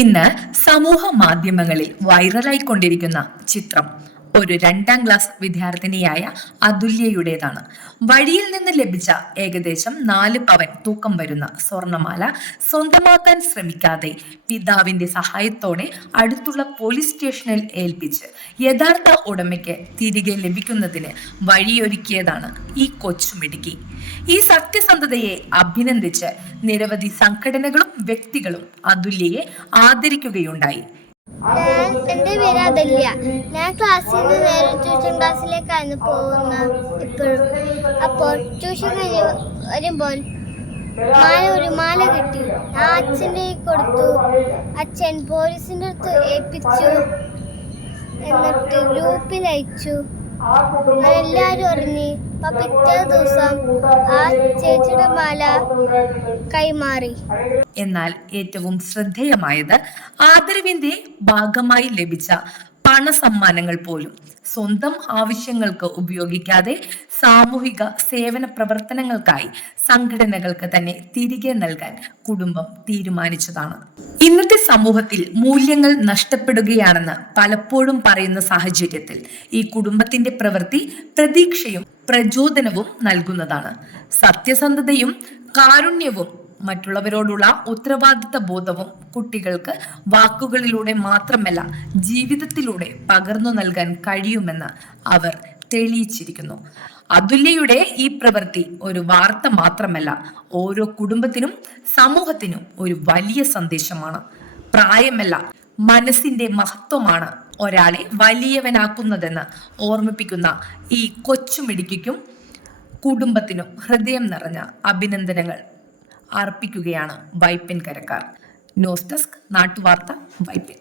ഇന്ന് സമൂഹ മാധ്യമങ്ങളിൽ വൈറലായിക്കൊണ്ടിരിക്കുന്ന ചിത്രം ഒരു 2ാം ക്ലാസ് വിദ്യാർത്ഥിനിയായ അതുല്യയുടേതാണ്. വഴിയിൽ നിന്ന് ലഭിച്ച ഏകദേശം 4 പവൻ തൂക്കം വരുന്ന സ്വർണമാല സ്വന്തമാക്കാൻ ശ്രമിക്കാതെ പിതാവിന്റെ സഹായത്തോടെ അടുത്തുള്ള പോലീസ് സ്റ്റേഷനിൽ ഏൽപ്പിച്ച് യഥാർത്ഥ ഉടമയ്ക്ക് തിരികെ ലഭിക്കുന്നതിന് വഴിയൊരുക്കിയതാണ് ഈ കൊച്ചുമിടുക്കി. ഈ സത്യസന്ധതയെ അഭിനന്ദിച്ച് നിരവധി സംഘടനകളും വ്യക്തികളും അതുല്യയെ ആദരിക്കുകയുണ്ടായി. എന്റെ പേര് അതുല്യ. ഞാൻ ക്ലാസ്സിൽ നിന്ന് നേരെ ട്യൂഷൻ ക്ലാസ്സിലേക്കാണ് പോകുന്നത് ഇപ്പോഴും. അപ്പോൾ ട്യൂഷൻ കഴിഞ്ഞ് വരുമ്പോൾ ഒരു മാല കിട്ടി. ഞാൻ അച്ഛൻ്റെ കൊടുത്തു. അച്ഛൻ പോലീസിൻ്റെ അടുത്ത് ഏൽപ്പിച്ചു. എന്നിട്ട് ഗ്രൂപ്പിൽ അയച്ചു. എല്ലാവരും അറിഞ്ഞ്. പിറ്റേ ദിവസം ആ ചേച്ചിയുടെ മാല കൈമാറി. എന്നാൽ ഏറ്റവും ശ്രദ്ധേയമായത് ആദരവിന്റെ ഭാഗമായി ലഭിച്ച പണസമ്മാനങ്ങൾ പോലും സ്വന്തം ആവശ്യങ്ങൾക്ക് ഉപയോഗിക്കാതെ സാമൂഹിക സേവന പ്രവർത്തനങ്ങൾക്കായി സംഘടനകൾക്ക് തന്നെ തിരികെ നൽകാൻ കുടുംബം തീരുമാനിച്ചതാണ്. ഇന്നത്തെ സമൂഹത്തിൽ മൂല്യങ്ങൾ നഷ്ടപ്പെടുകയാണെന്ന് പലപ്പോഴും പറയുന്ന സാഹചര്യത്തിൽ ഈ കുടുംബത്തിന്റെ പ്രവൃത്തി പ്രതീക്ഷയും പ്രചോദനവും നൽകുന്നതാണ്. സത്യസന്ധതയും കാരുണ്യവും മറ്റുള്ളവരോടുള്ള ഉത്തരവാദിത്ത ബോധവും കുട്ടികൾക്ക് വാക്കുകളിലൂടെ മാത്രമല്ല ജീവിതത്തിലൂടെ പകർന്നു നൽകാൻ കഴിയുമെന്ന് അവർ തെളിയിച്ചിരിക്കുന്നു. അതുല്യയുടെ ഈ പ്രവൃത്തി ഒരു വാർത്ത മാത്രമല്ല, ഓരോ കുടുംബത്തിനും സമൂഹത്തിനും ഒരു വലിയ സന്ദേശമാണ്. പ്രായമല്ല, മനസ്സിന്റെ മഹത്വമാണ് ഒരാളെ വലിയവനാക്കുന്നതെന്ന് ഓർമ്മിപ്പിക്കുന്ന ഈ കൊച്ചുമിടുക്കിക്കും കുടുംബത്തിനും ഹൃദയം നിറഞ്ഞ അഭിനന്ദനങ്ങൾ അർപ്പിക്കുകയാണ് വൈപ്പിൻ കരക്കാർ. ന്യൂസ് ഡെസ്ക്, നാട്ടുവാർത്ത, വൈപ്പിൻ.